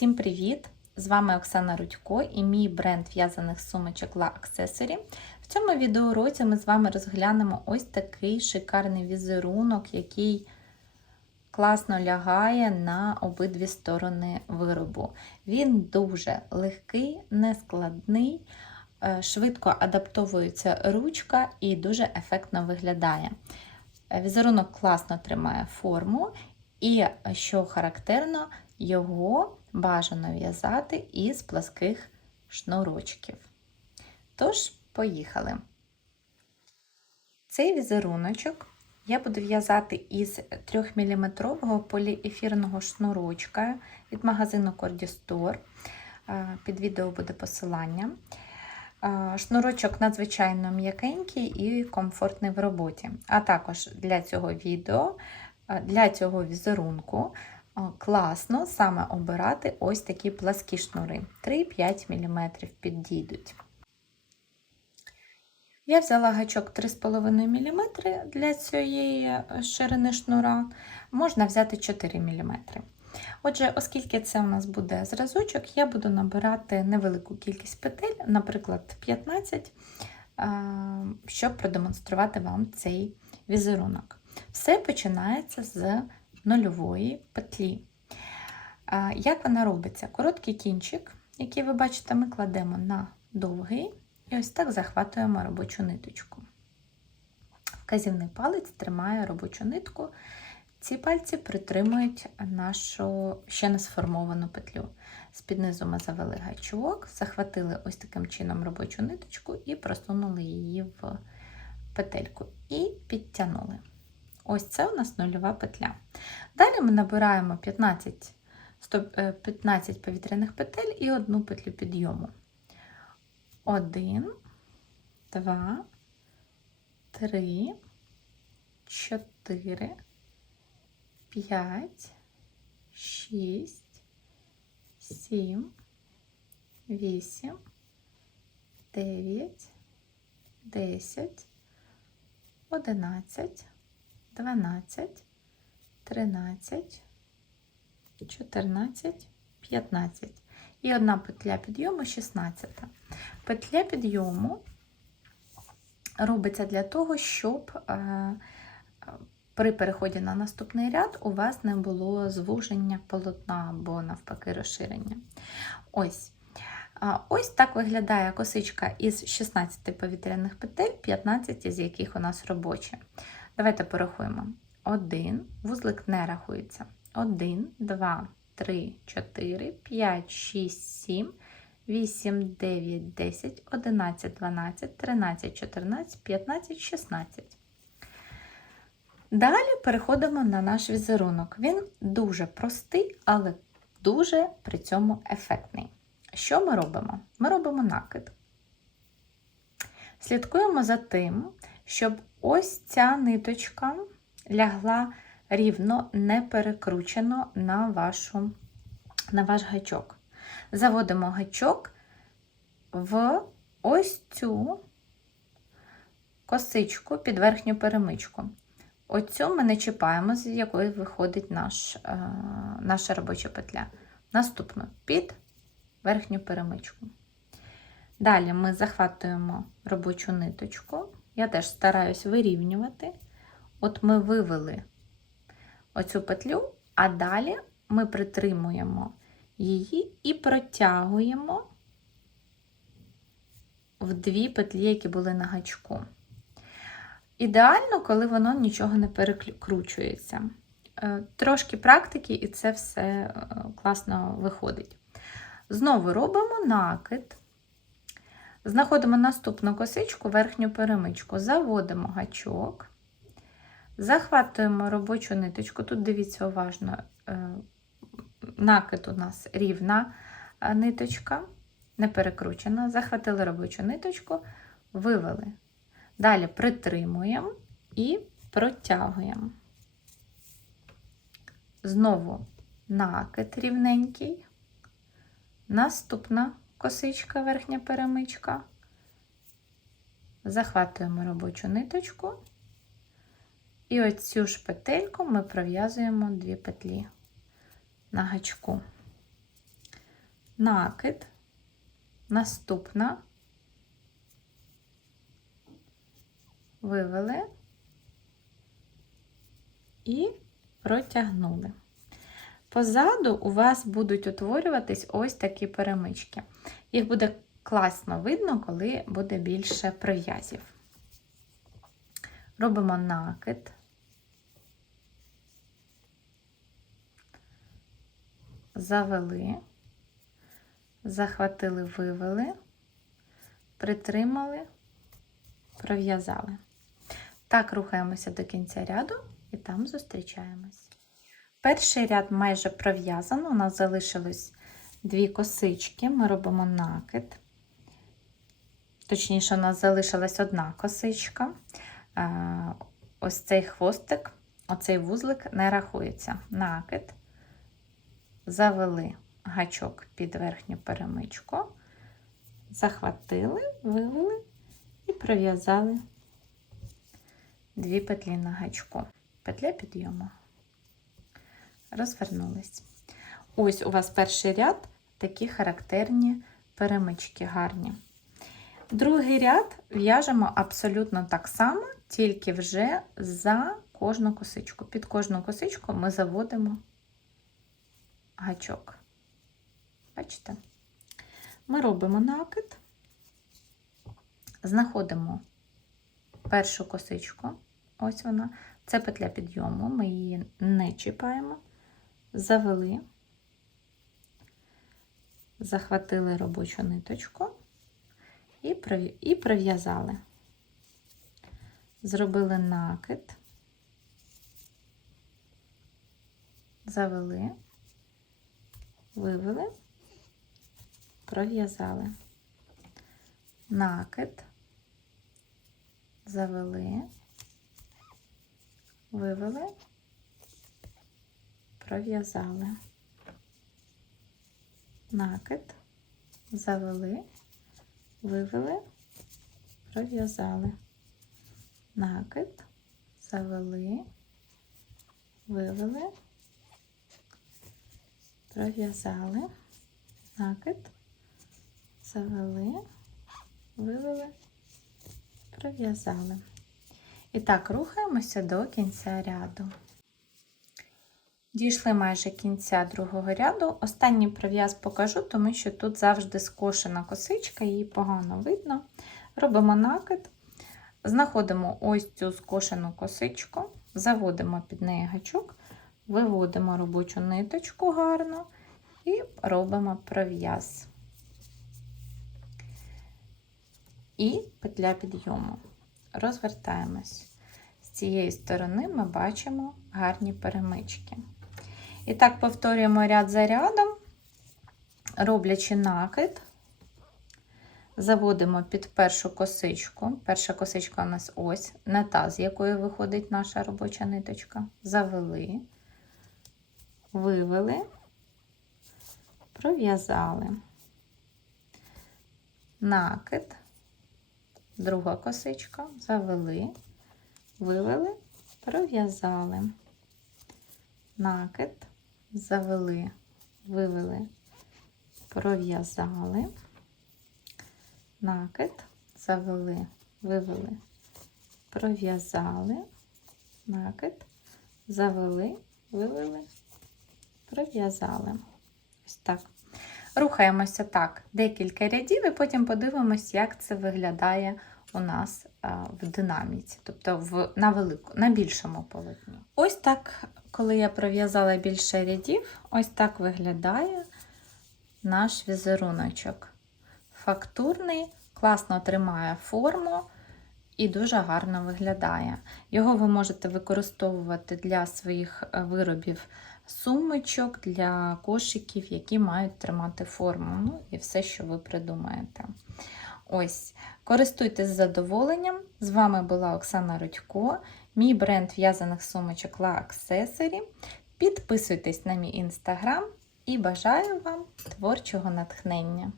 Всім привіт! З вами Оксана Рудько і мій бренд в'язаних сумочок La Accessory. В цьому відеоуроці ми з вами розглянемо ось такий шикарний візерунок, який класно лягає на обидві сторони виробу. Він дуже легкий, нескладний, е, швидко адаптовується ручка і дуже ефектно виглядає. Е, Візерунок класно тримає форму, і, що характерно, його бажано в'язати із пласких шнурочків. Тож, поїхали. Цей візеруночок я буду в'язати із 3-мм поліефірного шнурочка від магазину Cordistore. Під відео буде посилання. Шнурочок надзвичайно м'якенький і комфортний в роботі. А також для цього відео, для цього візерунку класно саме обирати ось такі пласкі шнури. 3-5 мм підійдуть. Я взяла гачок 3,5 мм для цієї ширини шнура, можна взяти 4 мм. Отже, оскільки це у нас буде зразочок, я буду набирати невелику кількість петель, наприклад, 15, щоб продемонструвати вам цей візерунок. Все починається з нульової петлі. Як вона робиться? Короткий кінчик, який ви бачите, ми кладемо на довгий і ось так захватуємо робочу ниточку. Вказівний палець тримає робочу нитку. Ці пальці притримують нашу ще не сформовану петлю. З-під низу ми завели гачок, захватили ось таким чином робочу ниточку і просунули її в петельку і підтягнули. Ось це у нас нульова петля. Далі ми набираємо 15 15 повітряних петель і одну петлю підйому. 1, 2, 3, 4, 5, 6, 7, 8, 9, 10, 11, 12, 13, 14, 15. І одна петля підйому 16. Петля підйому робиться для того, щоб е, при переході на наступний ряд у вас не було звуження полотна або, навпаки, розширення. Ось. Ось так виглядає косичка із 16 повітряних петель, 15 з яких у нас робочі. Давайте порахуємо. 1, вузлик не рахується. 1, 2, 3, 4, 5, 6, 7, 8, 9, 10, 11, 12, 13, 14, 15, 16. Далі переходимо на наш візерунок. Він дуже простий, але дуже при цьому ефектний. Що ми робимо? Ми робимо накид. Слідкуємо за тим, щоб ось ця ниточка лягла рівно, не перекручено на, вашу, на ваш гачок. Заводимо гачок в ось цю косичку під верхню перемичку. Оцю ми не чіпаємо, з якої виходить наш, е, наша робоча петля. Наступну під верхню перемичку. Далі ми захватуємо робочу ниточку. Я теж стараюсь вирівнювати. От ми вивели оцю петлю, а далі ми притримуємо її і протягуємо в дві петлі, які були на гачку. Ідеально, коли воно нічого не перекручується. Е, трошки практики, і це все е, класно виходить. Знову робимо накид, знаходимо наступну косичку, верхню перемичку, заводимо гачок, захватуємо робочу ниточку. Тут дивіться уважно, е, накид у нас рівна ниточка, не перекручена. Захватили робочу ниточку, вивели. Далі притримуємо і протягуємо. Знову накид рівненький. Наступна косичка, верхня перемичка. Захватуємо робочу ниточку. І оцю ж петельку ми пров'язуємо дві петлі на гачку. накид, наступна, вивели і протягнули. Позаду у вас будуть утворюватись ось такі перемички. Їх буде класно видно, коли буде більше прив'язів. Робимо накид. Завели, захватили, вивели, притримали, пров'язали. Так, рухаємося до кінця ряду і там зустрічаємось. Перший ряд майже пров'язано, у нас залишилось дві косички, ми робимо накид. Точніше, у нас залишилась одна косичка. Е, Ось цей хвостик, оцей вузлик не рахується. Накид, завели гачок під верхню перемичку, захватили, вивели і пров'язали дві петлі на гачку. Петля підйому. Розвернулись. Ось у вас перший ряд такі характерні перемички гарні. Другий ряд в'яжемо абсолютно так само, тільки вже за кожну косичку. Під кожну косичку ми заводимо гачок. Бачите? Ми робимо накид, знаходимо першу косичку, ось вона, це петля підйому, ми її не чіпаємо, завели, захватили робочу ниточку і прив'язали. Зробили накид, завели, вивели, пров'язали. Накид, завели, вивели, пров'язали. Накид, завели, вивели, пров'язали. Накид, завели, вивели, пров'язали, накид, завели, вивели, пров'язали. І так, рухаємося до кінця ряду. Дійшли майже кінця другого ряду. Останній прив'яз покажу, тому що тут завжди скошена косичка, її погано видно. Робимо накид, знаходимо ось цю скошену косичку, заводимо під неї гачок, виводимо робочу ниточку гарно і робимо пров'яз. І петля підйому. Розвертаємось. З цієї сторони ми бачимо гарні перемички. І так повторюємо ряд за рядом, роблячи накид, заводимо під першу косичку. Перша косичка у нас ось, не та, з якої виходить наша робоча ниточка. Завели, вивели, пров'язали, накид, друга косичка, завели, вивели, пров'язали, накид завели, вивели, пров'язали, накид, завели, вивели, пров'язали, накид, завели, вивели, пров'язали. Ось так. Рухаємося так декілька рядів, і потім подивимось, як це виглядає у нас в динаміці, тобто в, на велику, на більшому полотні. Ось так, коли я пров'язала більше рядів, ось так виглядає наш візеруночок. Фактурний, класно тримає форму і дуже гарно виглядає. Його ви можете використовувати для своїх е, виробів сумочок, для кошиків, які мають тримати форму. Ну і все, що ви придумаєте. Ось, користуйтесь задоволенням. З вами була Оксана Рудько, мій бренд в'язаних сумочок La Accessory. Підписуйтесь на мій інстаграм і бажаю вам творчого натхнення!